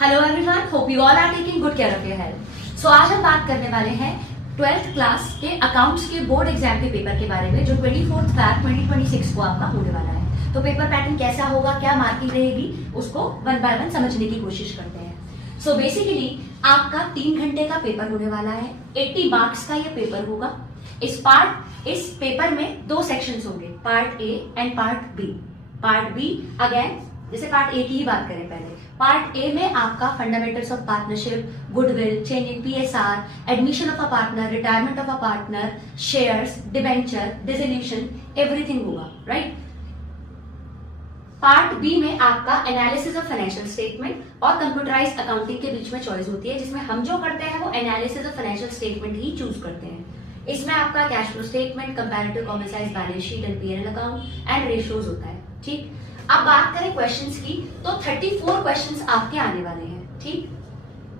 Hello everyone, hope you all are taking good care of your health. So आज हम बात करने वाले हैं 12th क्लास के अकाउंट्स के बोर्ड एग्जाम के पेपर के बारे में, जो 24 फैब 2026 को आपका होने वाला है। तो पेपर पैटर्न कैसा होगा, क्या मार्किंग रहेगी, उसको वन बाय वन समझने की कोशिश करते हैं। सो बेसिकली आपका 3 घंटे का पेपर होने वाला है। 80 मार्क्स का ये पेपर होगा। इस पेपर में 2 सेक्शंस होंगे, part A and part B. Part B again, जैसे पार्ट ए की ही बात करें पहले, पार्ट ए में आपका fundamentals of partnership, goodwill, change in PSR, admission of a partner, retirement of a partner, shares, debenture, dissolution, everything होगा, right. Part B में आपका एनालिसिस ऑफ फाइनेंशियल स्टेटमेंट और कंप्यूटराइज्ड अकाउंटिंग के बीच में चॉइस होती है, जिसमें हम जो करते हैं वो एनालिसिस ऑफ फाइनेंशियल स्टेटमेंट ही चूज करते हैं। इसमें आपका cash flow statement, comparative common size balance sheet and PNL account and ratios होता है, ठीक। अब बात करें क्वेश्चंस की, तो 34 क्वेश्चंस आपके आने वाले हैं, ठीक।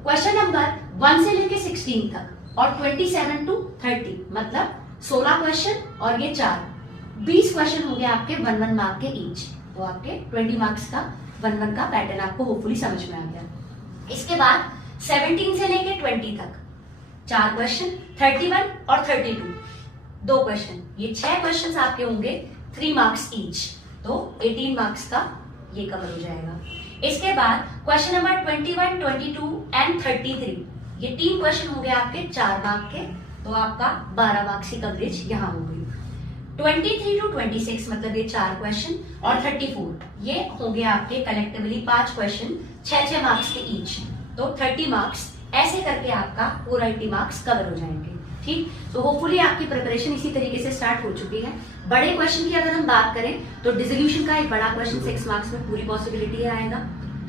क्वेश्चन नंबर 1 से लेके 16 तक और 27 to 30, मतलब 16 क्वेश्चन और ये 20 क्वेश्चन हो गए आपके 1 मार्क के ईच। तो आपके 20 मार्क्स का 1 का पैटर्न आपको होपफुली समझ में आ गया। इसके बाद 17 से लेके 20 तक 4 क्वेश्चन, 31 और 32 2 क्वेश्चन, ये 6 क्वेश्चन आपके होंगे 3 मार्क्स ईच, तो 18 मार्क्स का ये कवर हो जाएगा। इसके बाद क्वेश्चन नंबर 21, 22 एंड 33, ये 3 क्वेश्चन हो गए आपके 4 मार्क के, तो आपका 12 मार्क्स की कवरेज यहाँ हो गई। 23 to 26 मतलब ये 4 क्वेश्चन और 34 ये हो गए आपके कलेक्टिवली 5 क्वेश्चन 6 मार्क्स के ईच, तो 30 मार्क्स। ऐसे करके आपका पूरा 80 मार्क्स कवर हो जाएंगे, ठीक। तो होपफुली आपकी प्रिपरेशन इसी तरीके से स्टार्ट हो चुकी है। बड़े क्वेश्चन की अगर हम बात करें तो डिसोल्यूशन का एक बड़ा क्वेश्चन 6 मार्क्स में पूरी पॉसिबिलिटी आएगा।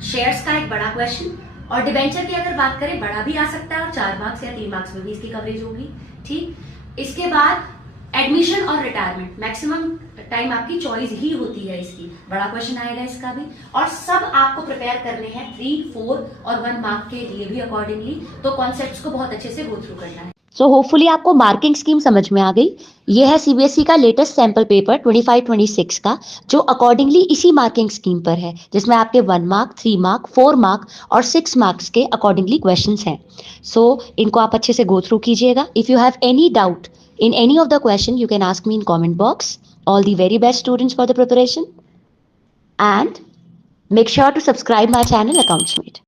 शेयर्स का एक बड़ा क्वेश्चन और डिबेंचर की अगर बात करें बड़ा भी आ सकता है और 4 मार्क्स या 3 मार्क्स में भी इसकी कवरेज होगी, ठीक। इसके बाद एडमिशन और रिटायरमेंट, मैक्सिमम टाइम आपकी चॉइस ही होती है इसकी, बड़ा क्वेश्चन आएगा इसका भी। और सब आपको प्रिपेयर करने हैं 3, 4 और 1 मार्क के लिए भी अकॉर्डिंगली, तो कॉन्सेप्ट्स को बहुत अच्छे से गो थ्रू करना है। सो होपफुली आपको मार्किंग स्कीम समझ में आ गई। ये है सीबीएसई का लेटेस्ट सैंपल पेपर 25-26 का, जो अकॉर्डिंगली इसी मार्किंग स्कीम पर है, जिसमें आपके 1 मार्क, 3 मार्क, 4 मार्क और 6 मार्क्स के अकॉर्डिंगली क्वेश्चंस हैं। सो इनको आप अच्छे से गो थ्रू कीजिएगा। If you have any doubt in any of the question, you can ask me in comment box. All the very best students for the preparation, and make sure to subscribe my channel Accountsmate.